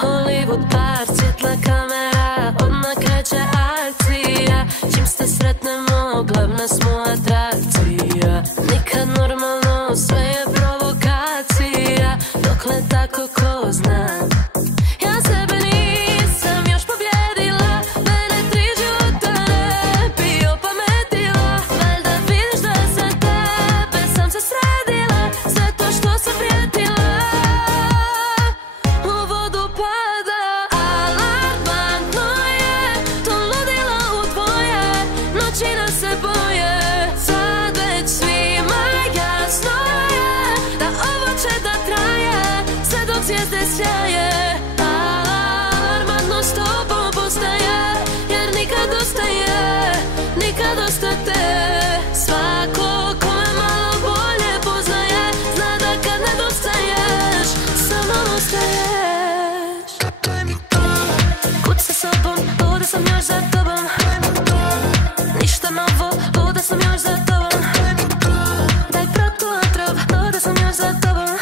Hollywood bar, svjetla kamera, odmah kreće akcija. Čim se sretnemo, glavna smo atrakcija. Nikad normalno, sve je provokacija. Dokle tako ko zna. Ja sebe nisam još pobjedila, mene 3 života ne bi opametila. Valjda vidiš da sam tebe sam se sredila, sve to što sam prijetila u vodu pada. Alarmantno je to ludilo u tvoje noći nas se boje. Sad već svima jasno je da ovo će da traje sve dok zvijezde sjaje. Alarmantno s tobom postaje, jer nikad dostaje, nikad dosta te. Svako ko me malo bolje poznaje zna da kad nedostaješ sa mnom ostaješ. Kud sa sobom, luda sam još za tobom. Ništa novo, luda sam još za tobom. Daj protuotrov, luda sam još za tobom.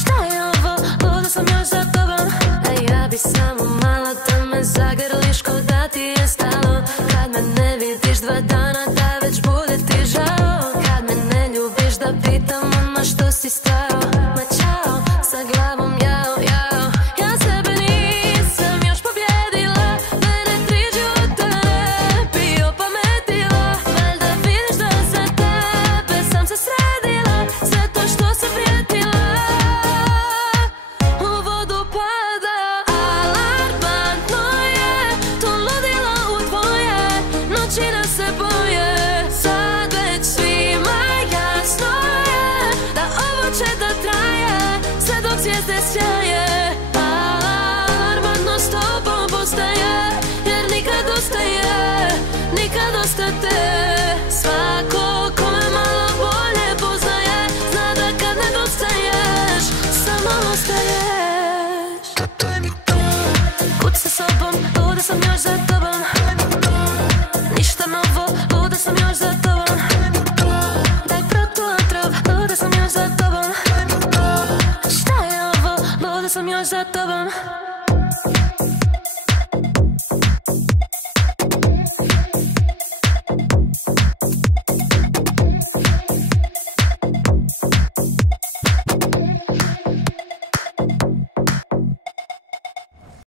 Šta je ovo, luda sam još za tobom. A ja bi samo malo da me zagrliš ko da ti je stalo. Kad me ne vidiš 2 dana da već bude ti žao. Kad me ne ljubiš da pitam odmah što si stao. Ma čao, sa glavom jao, jao. Ja sebe nisam još pobjedila, mene 3 života ne bi opametila. Valjda vidiš da za tebe sam se sredila, sve to što sam prijetila u vodu pada. Alarmantno je to ludilo u tvoje noći nas se boje. Sad već svima jasno je da ovo će da traje sve dok zvijezde sjaje. Alarmantno s tobom postaje, jer nikad dostaje, nikad dosta te.